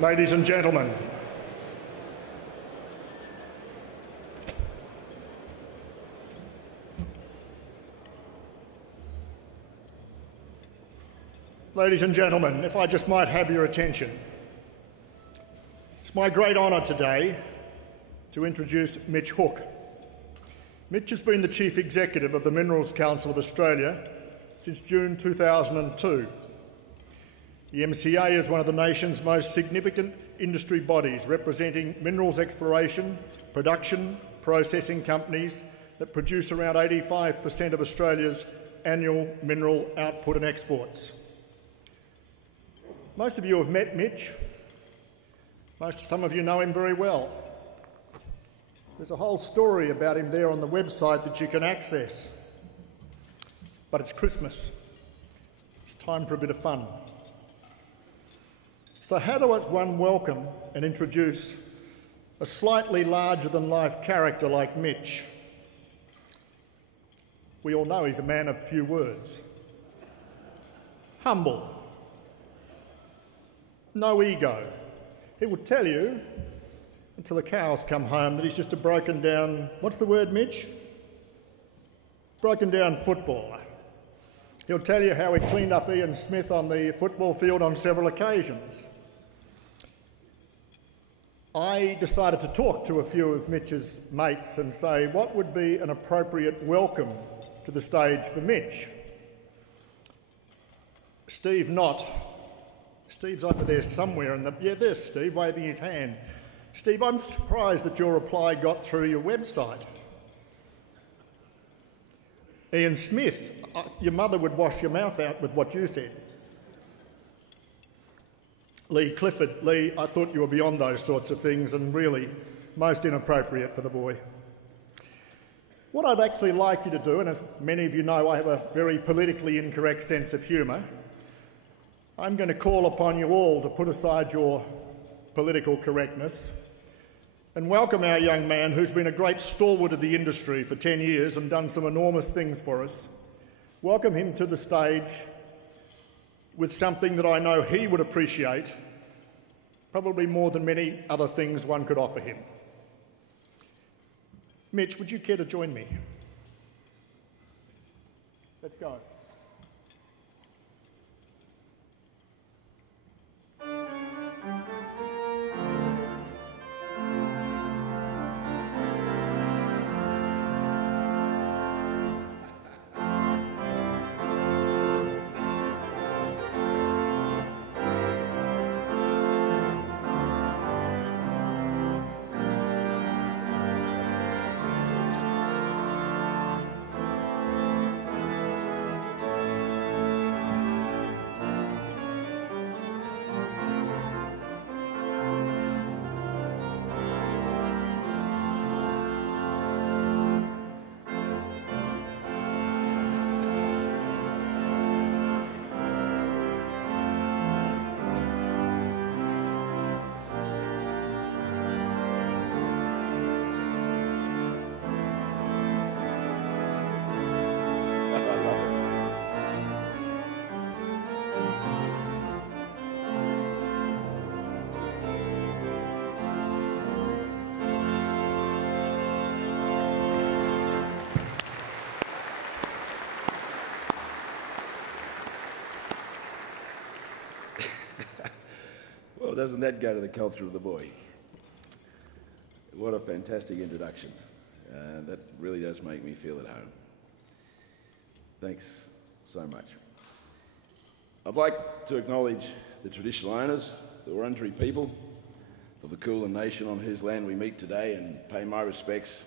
Ladies and gentlemen, if I just might have your attention. It's my great honour today to introduce Mitch Hooke. Mitch has been the Chief Executive of the Minerals Council of Australia since June 2002. The MCA is one of the nation's most significant industry bodies representing minerals exploration, production, processing companies that produce around 85% of Australia's annual mineral output and exports. Most of you have met Mitch. Some of you know him very well. There's a whole story about him there on the website that you can access. But it's Christmas. It's time for a bit of fun. So how does one welcome and introduce a slightly larger-than-life character like Mitch? We all know he's a man of few words. Humble. No ego. He will tell you, until the cows come home, that he's just a broken down, what's the word, Mitch? Broken down footballer. He'll tell you how he cleaned up Ian Smith on the football field on several occasions. I decided to talk to a few of Mitch's mates and say, what would be an appropriate welcome to the stage for Mitch? Steve Knott. Steve's over there somewhere yeah, there's Steve waving his hand. Steve, I'm surprised that your reply got through your website. Ian Smith, your mother would wash your mouth out with what you said. Lee Clifford. Lee, I thought you were beyond those sorts of things and really most inappropriate for the boy. What I'd actually like you to do, and as many of you know, I have a very politically incorrect sense of humour, I'm going to call upon you all to put aside your political correctness and welcome our young man who's been a great stalwart of the industry for 10 years and done some enormous things for us. Welcome him to the stage with something that I know he would appreciate, probably more than many other things one could offer him. Mitch, would you care to join me? Let's go. Well, doesn't that go to the culture of the boy? What a fantastic introduction. That really does make me feel at home. Thanks so much. I'd like to acknowledge the traditional owners, the Wurundjeri people of the Kulin Nation on whose land we meet today, and pay my respects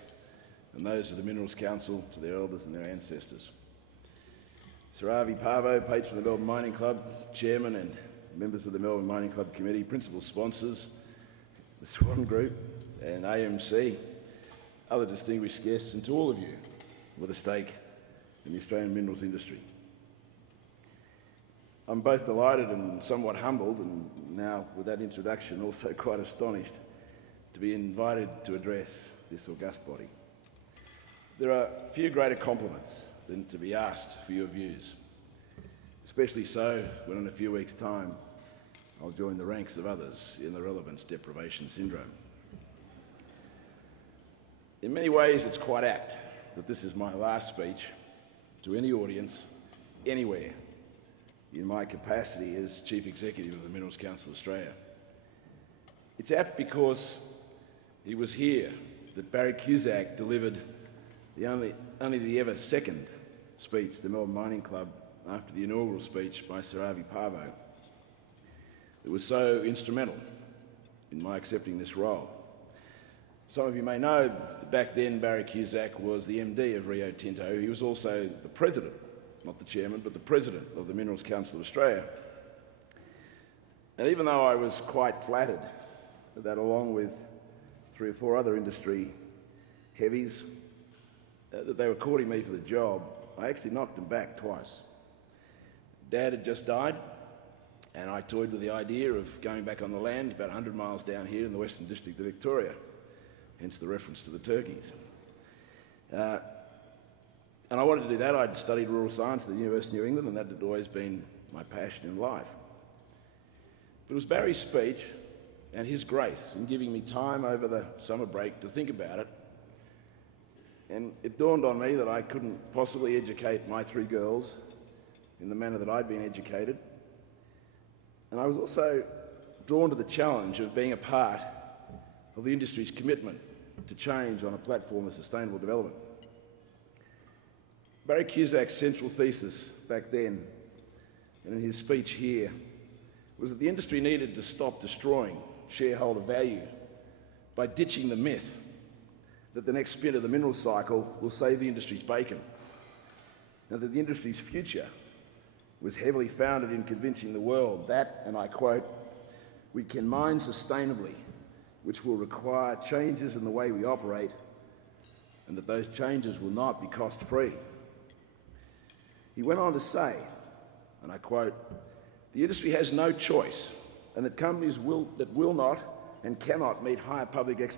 and those of the Minerals Council to their elders and their ancestors. Sir Avi Parvo, patron of the Melbourne Mining Club, chairman and members of the Melbourne Mining Club Committee, principal sponsors, the Swann Group and AMC, other distinguished guests, and to all of you with a stake in the Australian minerals industry. I'm both delighted and somewhat humbled, and now with that introduction also quite astonished, to be invited to address this august body. There are few greater compliments than to be asked for your views, especially so when in a few weeks' time I'll join the ranks of others in the relevance deprivation syndrome. In many ways, it's quite apt that this is my last speech to any audience, anywhere, in my capacity as Chief Executive of the Minerals Council of Australia. It's apt because it was here that Barry Cusack delivered only the ever second speech to the Melbourne Mining Club after the inaugural speech by Sir Harvey Parvo. It was so instrumental in my accepting this role. Some of you may know that back then Barry Cusack was the MD of Rio Tinto. He was also the president, not the chairman, but the president of the Minerals Council of Australia. And even though I was quite flattered that, along with 3 or 4 other industry heavies, that they were courting me for the job, I actually knocked them back twice. Dad had just died, and I toyed with the idea of going back on the land about 100 miles down here in the Western District of Victoria, hence the reference to the turkeys. And I wanted to do that. I'd studied rural science at the University of New England, and that had always been my passion in life. But it was Barry's speech and his grace in giving me time over the summer break to think about it. And it dawned on me that I couldn't possibly educate my 3 girls in the manner that I'd been educated. And I was also drawn to the challenge of being a part of the industry's commitment to change on a platform of sustainable development. Barry Cusack's central thesis back then, and in his speech here, was that the industry needed to stop destroying shareholder value by ditching the myth that the next spin of the mineral cycle will save the industry's bacon, and that the industry's future was heavily founded in convincing the world that, and I quote, "we can mine sustainably, which will require changes in the way we operate, and that those changes will not be cost-free." He went on to say, and I quote, "the industry has no choice, and that companies that will not and cannot meet higher public expectations